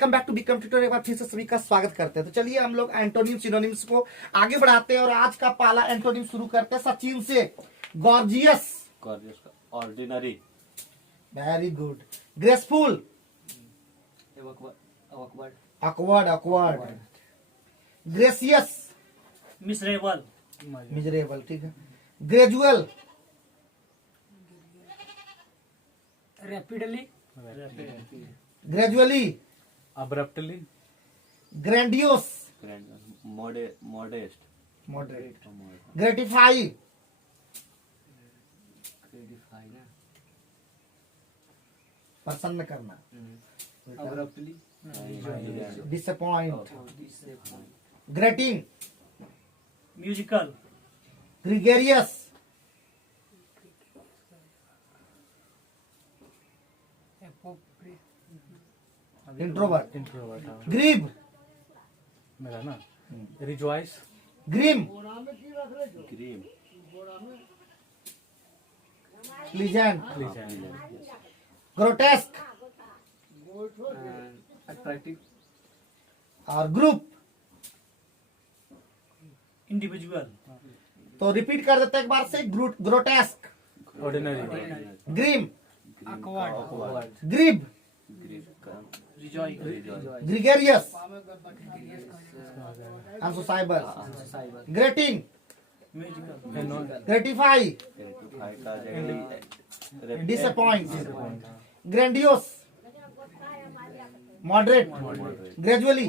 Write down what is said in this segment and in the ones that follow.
Welcome back to Vikram tutorial. एक बार फिर से सभी का स्वागत करते हैं। तो चलिए हम लोग एंटोनिम सिनोनिम्स को आगे बढ़ाते हैं और आज का पहला एंटोनिम शुरू करते हैं सचिन से। Gorgeous, ordinary, very good. Graceful, awkward, gracious, miserable, ठीक है। Gradual, gradually, abruptly, grandiose, modest, moderate. Gratify, प्रसन्न करना। Disappoint, grating, musical, gregarious, introvert. introvert, grieve, मेरा ना rejoice, grim, green, pleasant, pleasant, grotesque attractive, और ग्रुप। इंडिविजुअल, तो repeat कर देते हैं एक बार से। Grotesque, ordinary, grim, awkward, grieve, gregarious, unsociable, grating, musical, gratify, disappoint, grandiose, moderate, gradually,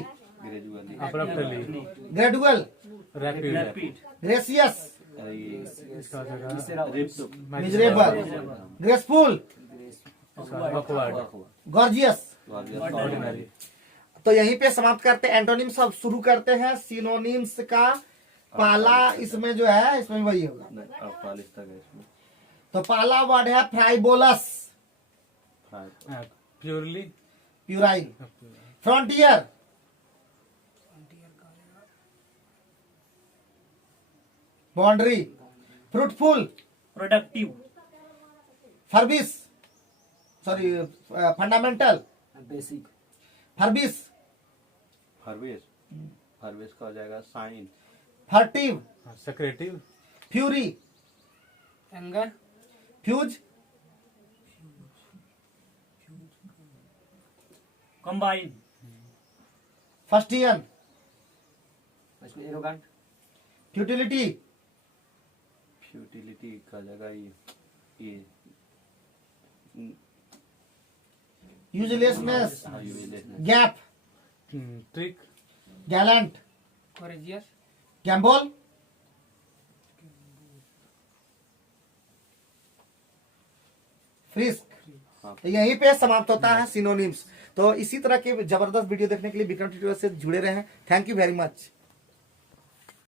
abruptly, gradual, rapid, rapid, gracious, इसका हो जाएगा miserable, graceful, awkward, gorgeous. ordinary, तो यहीं पे समाप्त करते हैं। एंटोनिम्स अब शुरू करते हैं। सिनोनिम्स का पहला इसमें जो है, इसमें वही होगा। 48 तक है इसमें। तो पहला वर्ड है frivolous, purely, puerile. Frontier, boundary. Fruitful, productive, furbish, sorry fundamental, basic, furbish, हर्वेस का हो जाएगा shine, furtive, secretive, fury, anger, fuse, combine, fustian, arrogant, futility, futility का हो जाएगा ये uselessness, uselessness, gaff, trick, gallant, courageous, gambol, frisk. यहीं पे समाप्त होता है सिनोनिम्स। तो इसी तरह के जबरदस्त वीडियो देखने के लिए विक्रम ट्यूटोरियल से जुड़े रहें। Thank you very much.